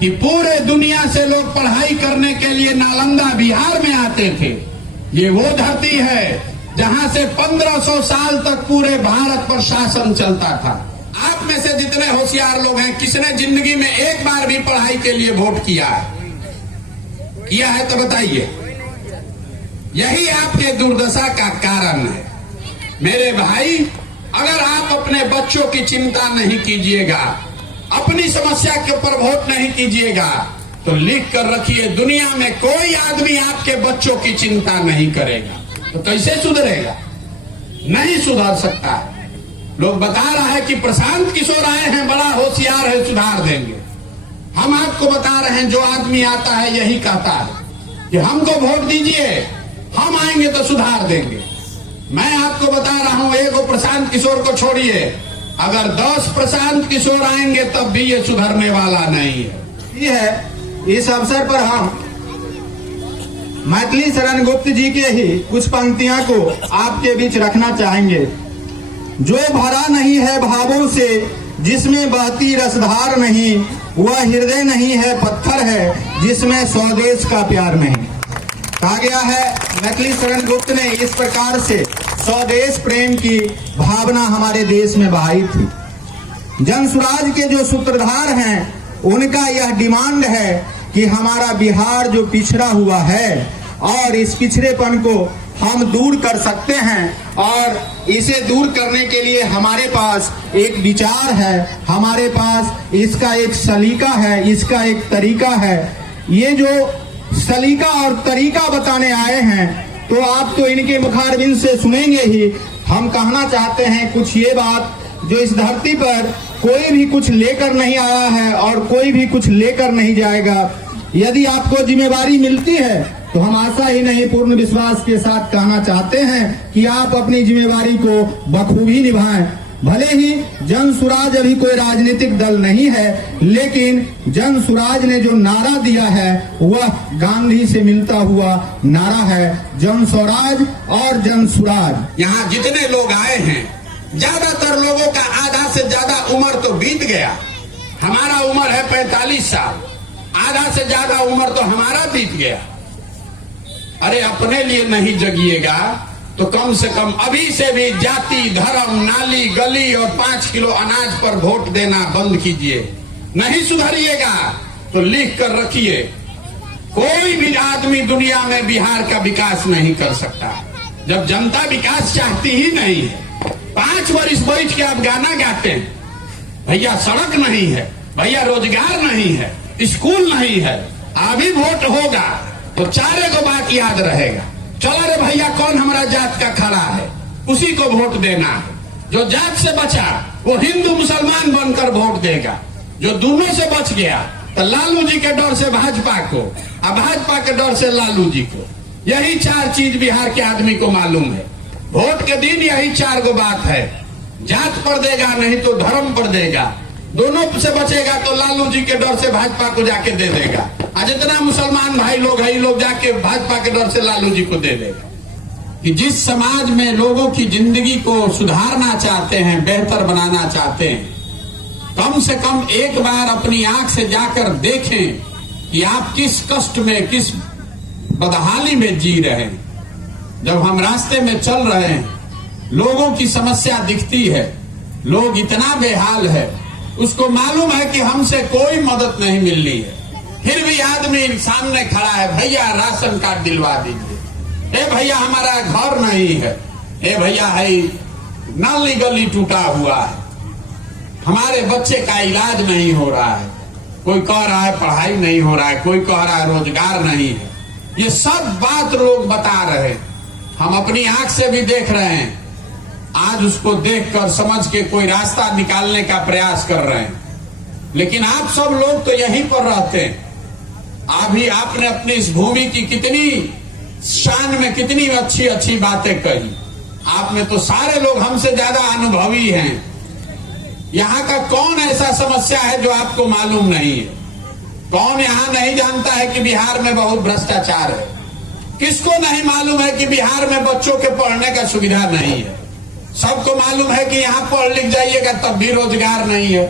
कि पूरे दुनिया से लोग पढ़ाई करने के लिए नालंदा बिहार में आते थे। ये वो धरती है जहां से 1500 साल तक पूरे भारत पर शासन चलता था। आप में से जितने होशियार लोग हैं, किसने जिंदगी में एक बार भी पढ़ाई के लिए वोट किया है तो बताइए। यही आपके दुर्दशा का कारण है। मेरे भाई, अगर आप अपने बच्चों की चिंता नहीं कीजिएगा, अपनी समस्या के ऊपर वोट नहीं कीजिएगा, तो लिख कर रखिए, दुनिया में कोई आदमी आपके बच्चों की चिंता नहीं करेगा। तो कैसे सुधरेगा? नहीं सुधर सकता। लोग बता रहा है कि प्रशांत किशोर आए हैं, बड़ा होशियार है, सुधार देंगे। हम आपको बता रहे हैं, जो आदमी आता है यही कहता है कि हमको वोट दीजिए, हम आएंगे तो सुधार देंगे। मैं आपको बता रहा हूं, एक प्रशांत किशोर को छोड़िए, अगर 10 प्रशांत किशोर आएंगे तब भी ये सुधरने वाला नहीं है। ये है, इस अवसर पर हम मैथिली शरण गुप्त जी के ही कुछ पंक्तियां को आपके बीच रखना चाहेंगे। जो भरा नहीं है भावों से, जिसमें बहती रसधार नहीं, वह हृदय नहीं है, पत्थर है, जिसमें स्वदेश का प्यार नहीं। कहा गया है, मैथिली शरण गुप्त ने इस प्रकार से स्वदेश प्रेम की भावना हमारे देश में बहाई थी। जनसुराज के जो सूत्रधार हैं, उनका यह डिमांड है कि हमारा बिहार जो पिछड़ा हुआ है और इस पिछड़ेपन को हम दूर कर सकते हैं, और इसे दूर करने के लिए हमारे पास एक विचार है, हमारे पास इसका एक सलीका है, इसका एक तरीका है। ये जो सलीका और तरीका बताने आए हैं, तो आप तो इनके मुखारबिंद से सुनेंगे ही। हम कहना चाहते हैं कुछ ये बात, जो इस धरती पर कोई भी कुछ लेकर नहीं आया है और कोई भी कुछ लेकर नहीं जाएगा। यदि आपको जिम्मेवारी मिलती है तो हम आशा ही नहीं, पूर्ण विश्वास के साथ कहना चाहते हैं कि आप अपनी जिम्मेवारी को बखूबी निभाएं। भले ही जनसुराज अभी कोई राजनीतिक दल नहीं है, लेकिन जनसुराज ने जो नारा दिया है वह गांधी से मिलता हुआ नारा है, जन स्वराज और जनसुराज। यहाँ जितने लोग आए हैं, ज्यादातर लोगों का आधा से ज्यादा उम्र तो बीत गया। हमारा उम्र है 45 साल, आधा से ज्यादा उम्र तो हमारा बीत गया। अरे अपने लिए नहीं जगिएगा तो कम से कम अभी से भी जाति, धर्म, नाली, गली और 5 किलो अनाज पर वोट देना बंद कीजिए। नहीं सुधरिएगा तो लिख कर रखिए, कोई भी आदमी दुनिया में बिहार का विकास नहीं कर सकता जब जनता विकास चाहती ही नहीं है। 5 वर्ष बैठ के आप गाना गाते हैं, भैया सड़क नहीं है, भैया रोजगार नहीं है, स्कूल नहीं है। अभी वोट होगा तो 4 को बात याद रहेगा, चलो रे भैया कौन हमारा जात का खड़ा है, उसी को वोट देना है। जो जात से बचा वो हिंदू मुसलमान बनकर वोट देगा। जो दोनों से बच गया तो लालू जी के डर से भाजपा को, और भाजपा के डर से लालू जी को। यही 4 चीज बिहार के आदमी को मालूम है। वोट के दिन यही 4 गो बात है, जात पर देगा नहीं तो धर्म पर देगा, दोनों से बचेगा तो लालू जी के डर से भाजपा को जाके दे देगा, और जितना मुसलमान भाई लोग है, लोग जाके भाजपा के डर से लालू जी को दे देगा। कि जिस समाज में लोगों की जिंदगी को सुधारना चाहते हैं, बेहतर बनाना चाहते हैं, कम से कम एक बार अपनी आंख से जाकर देखें कि आप किस कष्ट में, किस बदहाली में जी रहे हैं। जब हम रास्ते में चल रहे हैं, लोगों की समस्या दिखती है, लोग इतना बेहाल है, उसको मालूम है कि हमसे कोई मदद नहीं मिल रही है, फिर भी आदमी सामने खड़ा है, भैया राशन कार्ड दिलवा दीजिए, ए भैया हमारा घर नहीं है, ए भैया है नाली गली टूटा हुआ है, हमारे बच्चे का इलाज नहीं हो रहा है, कोई कह रहा है पढ़ाई नहीं हो रहा है, कोई कह रहा है रोजगार नहीं है। ये सब बात लोग बता रहे हैं, हम अपनी आंख से भी देख रहे हैं। आज उसको देखकर समझ के कोई रास्ता निकालने का प्रयास कर रहे हैं, लेकिन आप सब लोग तो यहीं पर रहते हैं। अभी आपने अपनी इस भूमि की कितनी शान में कितनी अच्छी अच्छी बातें कही। आप में तो सारे लोग हमसे ज्यादा अनुभवी हैं। यहाँ का कौन ऐसा समस्या है जो आपको मालूम नहीं है? कौन यहाँ नहीं जानता है कि बिहार में बहुत भ्रष्टाचार है? किसको नहीं मालूम है कि बिहार में बच्चों के पढ़ने का सुविधा नहीं है? सबको मालूम है कि यहाँ पढ़ लिख जाइएगा तब भी रोजगार नहीं है।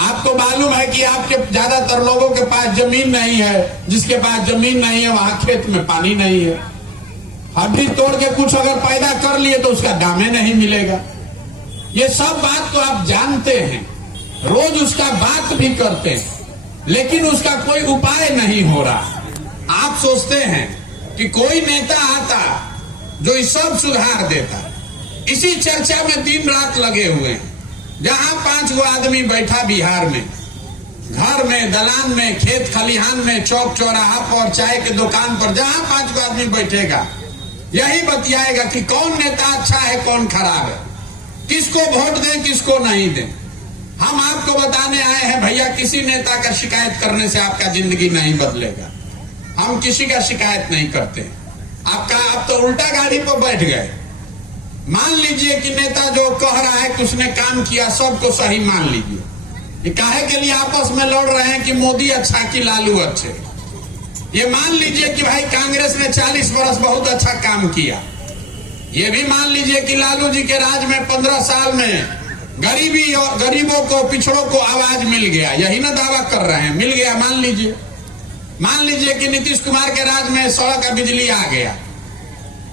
आपको मालूम है कि आपके ज्यादातर लोगों के पास जमीन नहीं है, जिसके पास जमीन नहीं है वहां खेत में पानी नहीं है। हड्डी तोड़ के कुछ अगर पैदा कर लिए तो उसका दामे नहीं मिलेगा। ये सब बात तो आप जानते हैं, रोज उसका बात भी करते हैं, लेकिन उसका कोई उपाय नहीं हो रहा। आप सोचते हैं कि कोई नेता आता जो ये सब सुधार देता। इसी चर्चा में दिन रात लगे हुए हैं। जहां 5 गो आदमी बैठा बिहार में, घर में, दलान में, खेत खलिहान में, चौक चौराहा पर, चाय के दुकान पर, जहां 5 गो आदमी बैठेगा यही बतियाएगा कि कौन नेता अच्छा है, कौन खराब है, किसको वोट दें, किसको नहीं दें। हम आपको बताने आए हैं भैया, किसी नेता का शिकायत करने से आपका जिंदगी नहीं बदलेगा। हम किसी का शिकायत नहीं करते। आप तो उल्टा गाड़ी पर बैठ गए। मान लीजिए कि नेता जो कह रहा है कि उसने काम किया, सबको सही मान लीजिए। ये काहे के लिए आपस में लड़ रहे हैं कि मोदी अच्छा कि लालू अच्छे। ये मान लीजिए कि भाई कांग्रेस ने 40 वर्ष बहुत अच्छा काम किया। ये भी मान लीजिए कि लालू जी के राज में 15 साल में गरीबी और गरीबों को, पिछड़ों को आवाज मिल गया। यही ना दावा कर रहे हैं, मिल गया। मान लीजिए कि नीतीश कुमार के राज में सड़क और बिजली आ गया।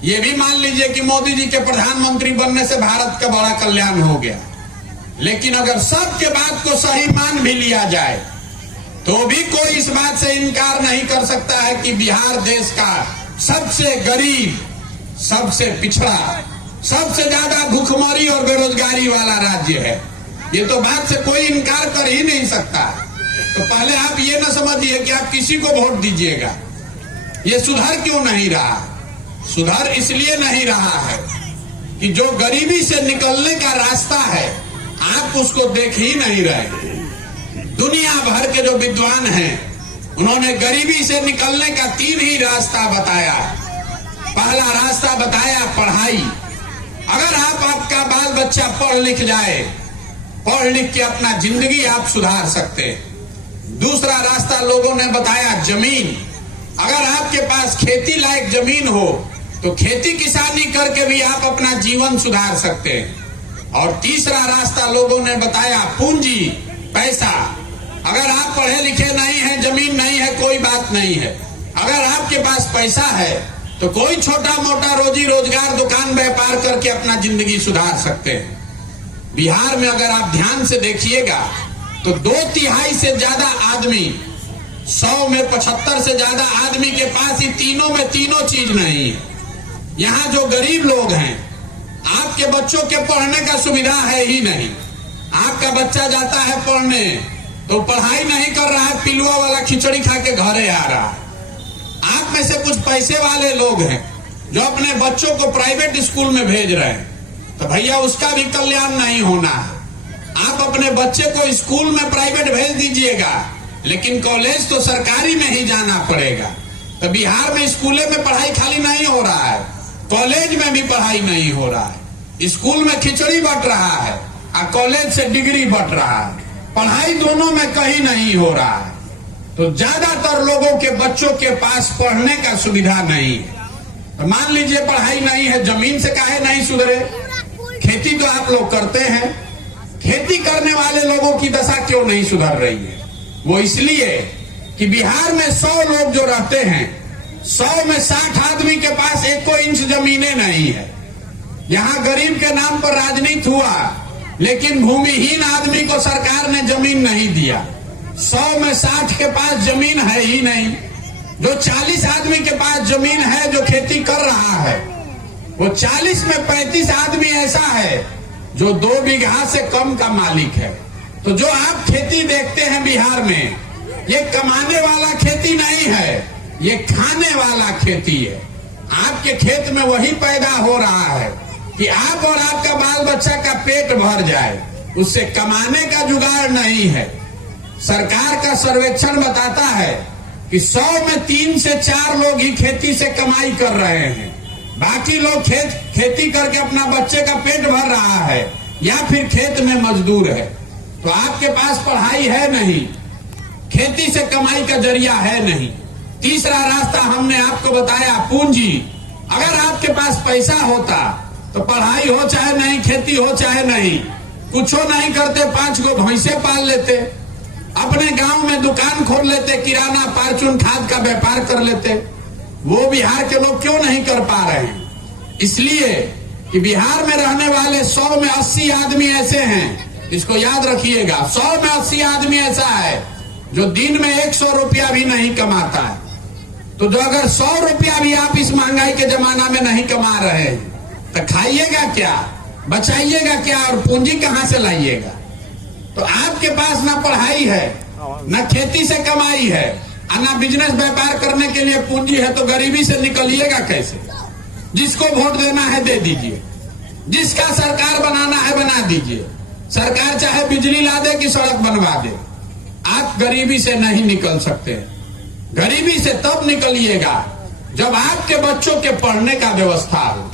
ये भी मान लीजिए कि मोदी जी के प्रधानमंत्री बनने से भारत का बड़ा कल्याण हो गया। लेकिन अगर सबके बात को सही मान भी लिया जाए तो भी कोई इस बात से इनकार नहीं कर सकता है कि बिहार देश का सबसे गरीब, सबसे पिछड़ा, सबसे ज्यादा भूखमरी और बेरोजगारी वाला राज्य है। ये तो बात से कोई इनकार कर ही नहीं सकता। तो पहले आप ये न समझिए कि आप किसी को वोट दीजिएगा। ये सुधर क्यों नहीं रहा? सुधर इसलिए नहीं रहा है कि जो गरीबी से निकलने का रास्ता है आप उसको देख ही नहीं रहे। दुनिया भर के जो विद्वान हैं उन्होंने गरीबी से निकलने का 3 ही रास्ता बताया। पहला रास्ता बताया पढ़ाई। अगर आपका बाल बच्चा पढ़ लिख जाए, पढ़ लिख के अपना जिंदगी आप सुधार सकते हैं। दूसरा रास्ता लोगों ने बताया जमीन। अगर आपके पास खेती लायक जमीन हो तो खेती किसानी करके भी आप अपना जीवन सुधार सकते हैं। और तीसरा रास्ता लोगों ने बताया पूंजी, पैसा। अगर आप पढ़े लिखे नहीं हैं, जमीन नहीं है, कोई बात नहीं है। अगर आपके पास पैसा है तो कोई छोटा मोटा रोजी रोजगार, दुकान व्यापार करके अपना जिंदगी सुधार सकते हैं। बिहार में अगर आप ध्यान से देखिएगा तो 2/3 से ज्यादा आदमी, 100 में 75 से ज्यादा आदमी के पास ही तीनों में तीनों चीज नहीं है। यहाँ जो गरीब लोग हैं, आपके बच्चों के पढ़ने का सुविधा है ही नहीं। आपका बच्चा जाता है पढ़ने तो पढ़ाई नहीं कर रहा है, पिलुआ वाला खिचड़ी खा के घरे आ रहा है। आप में से कुछ पैसे वाले लोग हैं जो अपने बच्चों को प्राइवेट स्कूल में भेज रहे हैं, तो भैया उसका भी कल्याण नहीं होना है। आप अपने बच्चे को स्कूल में प्राइवेट भेज दीजिएगा, लेकिन कॉलेज तो सरकारी में ही जाना पड़ेगा। तो बिहार में स्कूलों में पढ़ाई खाली नहीं हो रहा है, कॉलेज में भी पढ़ाई नहीं हो रहा है। स्कूल में खिचड़ी बट रहा है और कॉलेज से डिग्री बट रहा है। पढ़ाई दोनों में कहीं नहीं हो रहा है। तो ज्यादातर लोगों के बच्चों के पास पढ़ने का सुविधा नहीं है। तो मान लीजिए पढ़ाई नहीं है, जमीन से काहे नहीं सुधरे? खेती तो आप लोग करते हैं, खेती करने वाले लोगों की दशा क्यों नहीं सुधर रही है? वो इसलिए कि बिहार में 100 लोग जो रहते हैं, 100 में 60 आदमी के पास 1 इंच जमीनें नहीं है। यहाँ गरीब के नाम पर राजनीति हुआ, लेकिन भूमिहीन आदमी को सरकार ने जमीन नहीं दिया। 100 में 60 के पास जमीन है ही नहीं। जो 40 आदमी के पास जमीन है जो खेती कर रहा है, वो 40 में 35 आदमी ऐसा है जो 2 बीघा से कम का मालिक है। तो जो आप खेती देखते हैं बिहार में, ये कमाने वाला खेती नहीं है, ये खाने वाला खेती है। आपके खेत में वही पैदा हो रहा है कि आप और आपका बाल बच्चा का पेट भर जाए, उससे कमाने का जुगाड़ नहीं है। सरकार का सर्वेक्षण बताता है कि 100 में 3 से 4 लोग ही खेती से कमाई कर रहे हैं। बाकी लोग खेती करके अपना बच्चे का पेट भर रहा है या फिर खेत में मजदूर है। तो आपके पास पढ़ाई है नहीं, खेती से कमाई का जरिया है नहीं। तीसरा रास्ता हमने आपको बताया पूंजी। अगर आपके पास पैसा होता तो पढ़ाई हो चाहे नहीं, खेती हो चाहे नहीं, कुछो नहीं करते, 5 गो भैंसे पाल लेते, अपने गांव में दुकान खोल लेते, किराना फार्चून खाद का व्यापार कर लेते। वो बिहार के लोग क्यों नहीं कर पा रहे हैं? इसलिए कि बिहार में रहने वाले 100 में 80 आदमी ऐसे हैं, इसको याद रखिएगा, 100 में 80 आदमी ऐसा है जो दिन में 100 रुपया भी नहीं कमाता है। तो जो अगर 100 रुपया भी आप इस महंगाई के जमाना में नहीं कमा रहे हैं तो खाइएगा क्या, बचाइएगा क्या और पूंजी कहां से लाइएगा? तो आपके पास ना पढ़ाई है, ना खेती से कमाई है, ना बिजनेस व्यापार करने के लिए पूंजी है, तो गरीबी से निकलिएगा कैसे? जिसको वोट देना है दे दीजिए, जिसका सरकार बनाना है बना दीजिए। सरकार चाहे बिजली ला दे कि सड़क बनवा दे, आप गरीबी से नहीं निकल सकते। गरीबी से तब निकलिएगा जब आपके बच्चों के पढ़ने का व्यवस्था हो।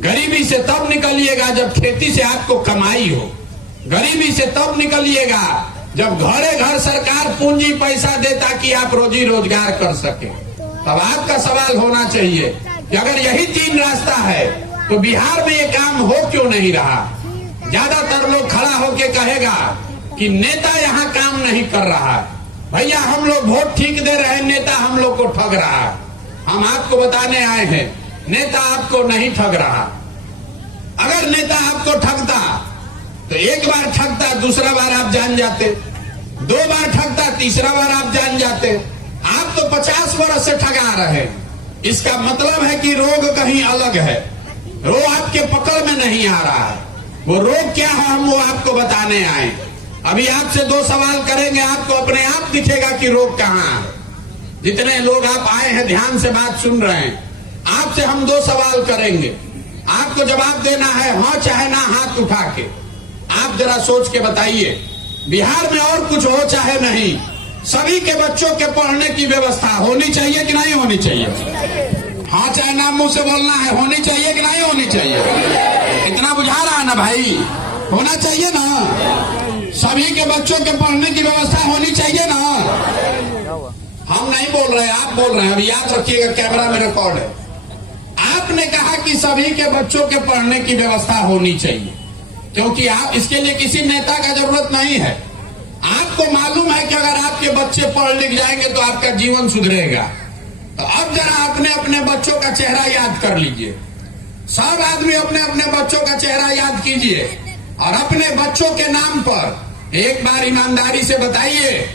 गरीबी से तब निकलिएगा जब खेती से आपको कमाई हो। गरीबी से तब निकलिएगा जब घरे घर सरकार पूंजी पैसा दे ताकि आप रोजी रोजगार कर सके। तब आपका सवाल होना चाहिए कि अगर यही 3 रास्ता है तो बिहार में ये काम हो क्यों नहीं रहा? ज्यादातर लोग खड़ा होके कहेगा कि नेता यहाँ काम नहीं कर रहा है। भैया हम लोग वोट ठीक दे रहे हैं, नेता हम लोग को ठग रहा है। हम आपको बताने आए हैं, नेता आपको नहीं ठग रहा। अगर नेता आपको ठगता तो एक बार ठगता, दूसरा बार आप जान जाते, 2 बार ठगता, तीसरा बार आप जान जाते। आप तो 50 वर्ष से ठगा रहे हैं। इसका मतलब है कि रोग कहीं अलग है, रोग आपके पकड़ में नहीं आ रहा है। वो रोग क्या है हम वो आपको बताने आए। अभी आपसे 2 सवाल करेंगे, आपको अपने आप दिखेगा कि रोग कहाँ है। जितने लोग आप आए हैं ध्यान से बात सुन रहे हैं, आपसे हम 2 सवाल करेंगे, आपको जवाब देना है हाँ चाहे ना, हाथ उठा के। आप जरा सोच के बताइए, बिहार में और कुछ हो चाहे नहीं, सभी के बच्चों के पढ़ने की व्यवस्था होनी चाहिए कि नहीं होनी चाहिए? हाँ चाहे ना मुंह से बोलना है, होनी चाहिए कि नहीं होनी चाहिए? इतना बुझा रहा है ना भाई, होना चाहिए ना। सभी के बच्चों के पढ़ने की व्यवस्था होनी चाहिए ना। हम नहीं बोल रहे, आप बोल रहे हैं। अभी याद रखिएगा, कैमरा में रिकॉर्ड है। आपने कहा कि सभी के बच्चों के पढ़ने की व्यवस्था होनी चाहिए, क्योंकि आप इसके लिए किसी नेता का जरूरत नहीं है। आपको मालूम है कि अगर आपके बच्चे पढ़ लिख जाएंगे तो आपका जीवन सुधरेगा। तो अब जरा अपने अपने बच्चों का चेहरा याद कर लीजिए। सब आदमी अपने अपने बच्चों का चेहरा याद कीजिए और अपने बच्चों के नाम पर एक बार ईमानदारी से बताइए